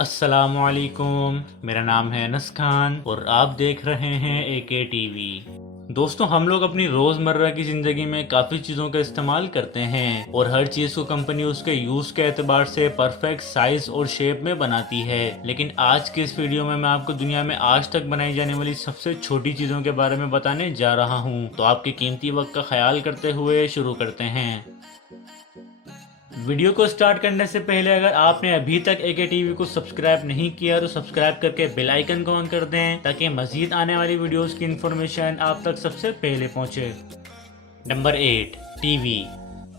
अस्सलामुअलैकुम। मेरा नाम है अनस खान और आप देख रहे हैं एके टीवी। दोस्तों, हम लोग अपनी रोज़मर्रा की ज़िंदगी में काफ़ी चीज़ों का इस्तेमाल करते हैं और हर चीज़ को कंपनी उसके यूज़ के एतबार से परफेक्ट साइज़ और शेप में बनाती है। लेकिन आज के इस वीडियो में मैं आपको दुनिया में आज तक बनाई जाने वाली सबसे छोटी चीज़ों के बारे में बताने जा रहा हूँ। तो आपके कीमती वक्त का ख्याल करते हुए शुरू करते हैं। वीडियो को स्टार्ट करने से पहले अगर आपने अभी तक एके टीवी को सब्सक्राइब नहीं किया तो सब्सक्राइब करके बेल आइकन को ऑन कर दें ताकि मजीद आने वाली वीडियोस की इन्फॉर्मेशन आप तक सबसे पहले पहुंचे। Number 8, TV.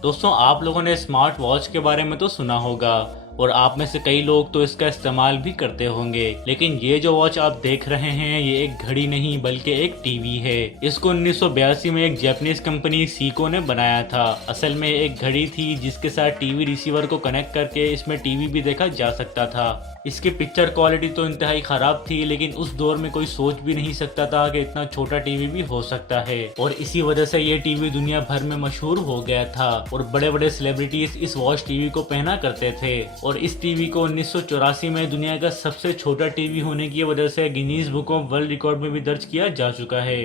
दोस्तों, आप लोगों ने स्मार्ट वॉच के बारे में तो सुना होगा और आप में से कई लोग तो इसका इस्तेमाल भी करते होंगे। लेकिन ये जो वॉच आप देख रहे हैं ये एक घड़ी नहीं बल्कि एक टीवी है। इसको 1982 में एक जापानीज कंपनी सीको ने बनाया था। असल में एक घड़ी थी जिसके साथ टीवी रिसीवर को कनेक्ट करके इसमें टीवी भी देखा जा सकता था। इसकी पिक्चर क्वालिटी तो इंतहाई खराब थी, लेकिन उस दौर में कोई सोच भी नहीं सकता था कि इतना छोटा टीवी भी हो सकता है और इसी वजह से ये टीवी दुनिया भर में मशहूर हो गया था और बड़े बड़े सेलिब्रिटीज इस वॉच टीवी को पहना करते थे। और इस टीवी को 1984 में दुनिया का सबसे छोटा टीवी होने की वजह से Guinness book of world record में भी दर्ज किया जा चुका है।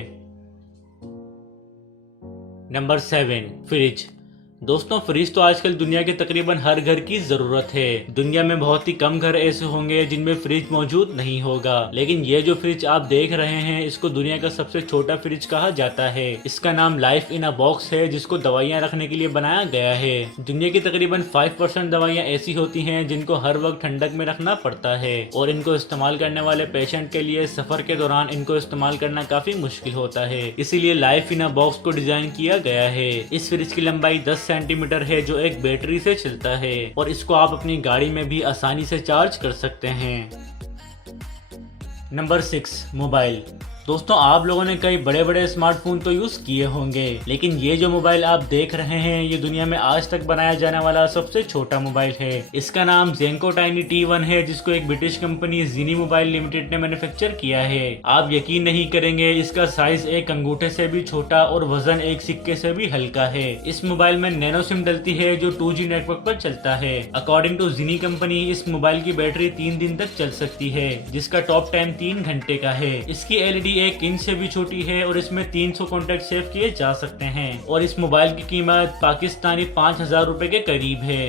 Number 7, fridge. दोस्तों, फ्रिज तो आजकल दुनिया के तकरीबन हर घर की जरूरत है। दुनिया में बहुत ही कम घर ऐसे होंगे जिनमें फ्रिज मौजूद नहीं होगा। लेकिन ये जो फ्रिज आप देख रहे हैं इसको दुनिया का सबसे छोटा फ्रिज कहा जाता है। इसका नाम लाइफ इन अ बॉक्स है जिसको दवाइयाँ रखने के लिए बनाया गया है। दुनिया की तकरीबन 5% दवाइयाँ ऐसी होती हैं जिनको हर वक्त ठंडक में रखना पड़ता है और इनको इस्तेमाल करने वाले पेशेंट के लिए सफर के दौरान इनको इस्तेमाल करना काफी मुश्किल होता है। इसीलिए लाइफ इन अ बॉक्स को डिजाइन किया गया है। इस फ्रिज की लंबाई 10 सेंटीमीटर है जो एक बैटरी से चलता है और इसको आप अपनी गाड़ी में भी आसानी से चार्ज कर सकते हैं। Number 6, mobile. दोस्तों, आप लोगों ने कई बड़े बड़े स्मार्टफोन तो यूज किए होंगे, लेकिन ये जो मोबाइल आप देख रहे हैं ये दुनिया में आज तक बनाया जाने वाला सबसे छोटा मोबाइल है। इसका नाम जेनको टाइनी T1 है जिसको एक ब्रिटिश कंपनी जीनी मोबाइल लिमिटेड ने मैन्युफैक्चर किया है। आप यकीन नहीं करेंगे, इसका साइज एक अंगूठे से भी छोटा और वजन एक सिक्के से भी हल्का है। इस मोबाइल में नैनो सिम डलती है जो 2G नेटवर्क पर चलता है। अकॉर्डिंग टू जीनी कंपनी इस मोबाइल की बैटरी 3 दिन तक चल सकती है जिसका टॉप टाइम 3 घंटे का है। इसकी LED 1 इंच से भी छोटी है और इसमें 300 कॉन्टेक्ट सेव किए जा सकते हैं और इस मोबाइल की कीमत पाकिस्तानी 5,000 रुपए के करीब है।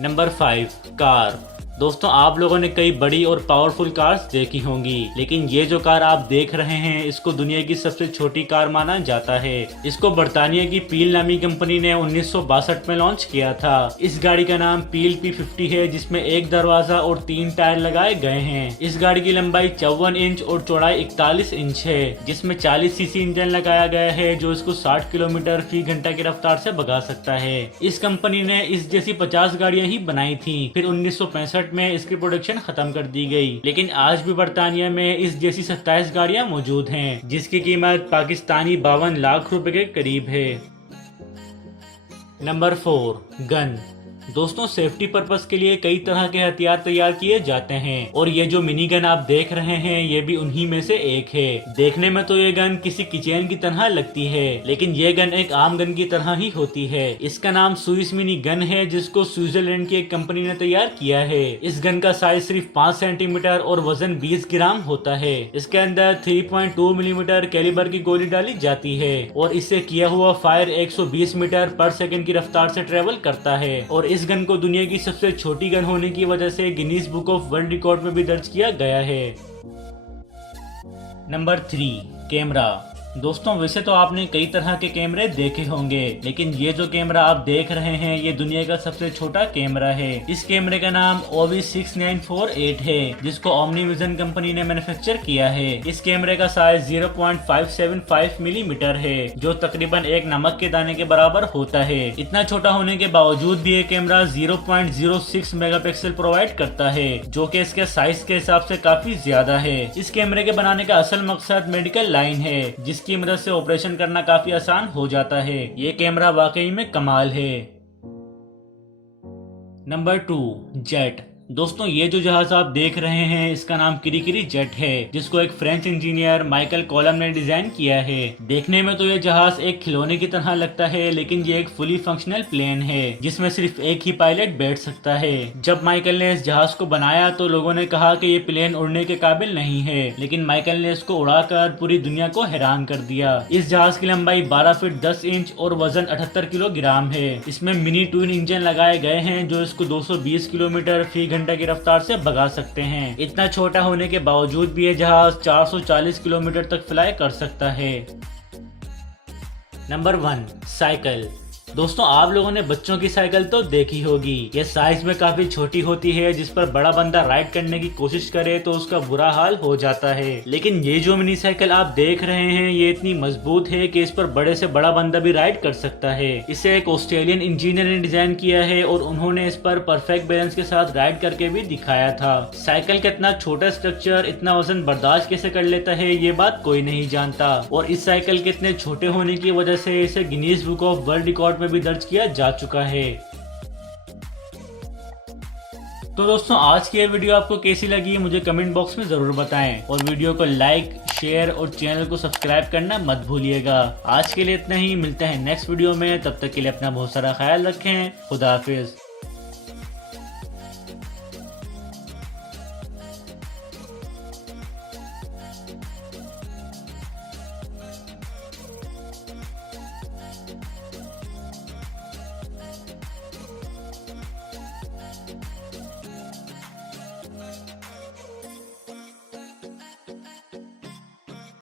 Number 5, car. दोस्तों, आप लोगों ने कई बड़ी और पावरफुल कार्स देखी होंगी, लेकिन ये जो कार आप देख रहे हैं इसको दुनिया की सबसे छोटी कार माना जाता है। इसको बर्तानिया की पील नामी कंपनी ने 1962 में लॉन्च किया था। इस गाड़ी का नाम पील P50 है जिसमें एक दरवाजा और 3 टायर लगाए गए हैं। इस गाड़ी की लंबाई 54 इंच और चौड़ाई 41 इंच है जिसमें 40 सीसी इंजन लगाया गया है जो इसको 60 किलोमीटर फी घंटा की रफ्तार से भगा सकता है। इस कंपनी ने इस जैसी 50 गाड़ियां ही बनाई थी, फिर 1965 में इसकी प्रोडक्शन खत्म कर दी गई। लेकिन आज भी बर्तानिया में इस जैसी 27 गाड़ियां मौजूद हैं जिसकी कीमत पाकिस्तानी 52 लाख रुपए के करीब है। Number 4, gun. दोस्तों, सेफ्टी पर्पस के लिए कई तरह के हथियार तैयार किए जाते हैं और ये जो मिनी गन आप देख रहे हैं ये भी उन्हीं में से एक है। देखने में तो ये गन किसी किचेन की तरह लगती है, लेकिन ये गन एक आम गन की तरह ही होती है। इसका नाम स्विस मिनी गन है जिसको स्विट्जरलैंड की एक कंपनी ने तैयार किया है। इस गन का साइज सिर्फ 5 सेंटीमीटर और वजन 20 ग्राम होता है। इसके अंदर 3.2 मिलीमीटर कैलिबर की गोली डाली जाती है और इससे किया हुआ फायर 120 मीटर पर सेकंड की रफ्तार से ट्रेवल करता है और इस गन को दुनिया की सबसे छोटी गन होने की वजह से Guinness book of world record में भी दर्ज किया गया है। Number 3, camera. दोस्तों, वैसे तो आपने कई तरह के कैमरे देखे होंगे, लेकिन ये जो कैमरा आप देख रहे हैं ये दुनिया का सबसे छोटा कैमरा है। इस कैमरे का नाम OV6948 है जिसको ओमनीविजन कंपनी ने मैन्युफैक्चर किया है। इस कैमरे का साइज 0.575 मिलीमीटर है जो तकरीबन एक नमक के दाने के बराबर होता है। इतना छोटा होने के बावजूद भी ये कैमरा 0.06 मेगापिक्सल प्रोवाइड करता है जो कि इसके साइज के हिसाब से काफी ज्यादा है। इस कैमरे के बनाने का असल मकसद मेडिकल लाइन है जिसकी मदद से ऑपरेशन करना काफी आसान हो जाता है। ये कैमरा वाकई में कमाल है। Number 2, jet. दोस्तों ये जो जहाज आप देख रहे हैं इसका नाम किरीकिरी जेट है, जिसको एक फ्रेंच इंजीनियर माइकल कॉलम ने डिजाइन किया है। देखने में तो ये जहाज एक खिलौने की तरह लगता है, लेकिन ये एक फुली फंक्शनल प्लेन है जिसमें सिर्फ एक ही पायलट बैठ सकता है। जब माइकल ने इस जहाज को बनाया तो लोगों ने कहा कि ये प्लेन उड़ने के काबिल नहीं है, लेकिन माइकल ने इसको उड़ाकर पूरी दुनिया को हैरान कर दिया। इस जहाज की लंबाई 12 फीट 10 इंच और वजन 78 किलोग्राम है। इसमें मिनी ट्विन इंजन लगाए गए हैं जो इसको 220 किलोमीटर फी घंटा की रफ्तार से भगा सकते हैं। इतना छोटा होने के बावजूद भी ये जहाज 440 किलोमीटर तक फ्लाई कर सकता है। Number 1, cycle. दोस्तों आप लोगों ने बच्चों की साइकिल तो देखी होगी। ये साइज में काफी छोटी होती है, जिस पर बड़ा बंदा राइड करने की कोशिश करे तो उसका बुरा हाल हो जाता है। लेकिन ये जो मिनी साइकिल आप देख रहे हैं ये इतनी मजबूत है कि इस पर बड़े से बड़ा बंदा भी राइड कर सकता है। इसे एक ऑस्ट्रेलियन इंजीनियर ने डिजाइन किया है और उन्होंने इस पर परफेक्ट बैलेंस के साथ राइड करके भी दिखाया था। साइकिल का इतना छोटा स्ट्रक्चर इतना वजन बर्दाश्त कैसे कर लेता है ये बात कोई नहीं जानता, और इस साइकिल के इतने छोटे होने की वजह से इसे Guinness book of world record में भी दर्ज किया जा चुका है। तो दोस्तों आज की ये वीडियो आपको कैसी लगी मुझे कमेंट बॉक्स में जरूर बताएं, और वीडियो को लाइक, शेयर और चैनल को सब्सक्राइब करना मत भूलिएगा। आज के लिए इतना ही, मिलते हैं नेक्स्ट वीडियो में। तब तक के लिए अपना बहुत सारा ख्याल रखें। खुदा हाफिज।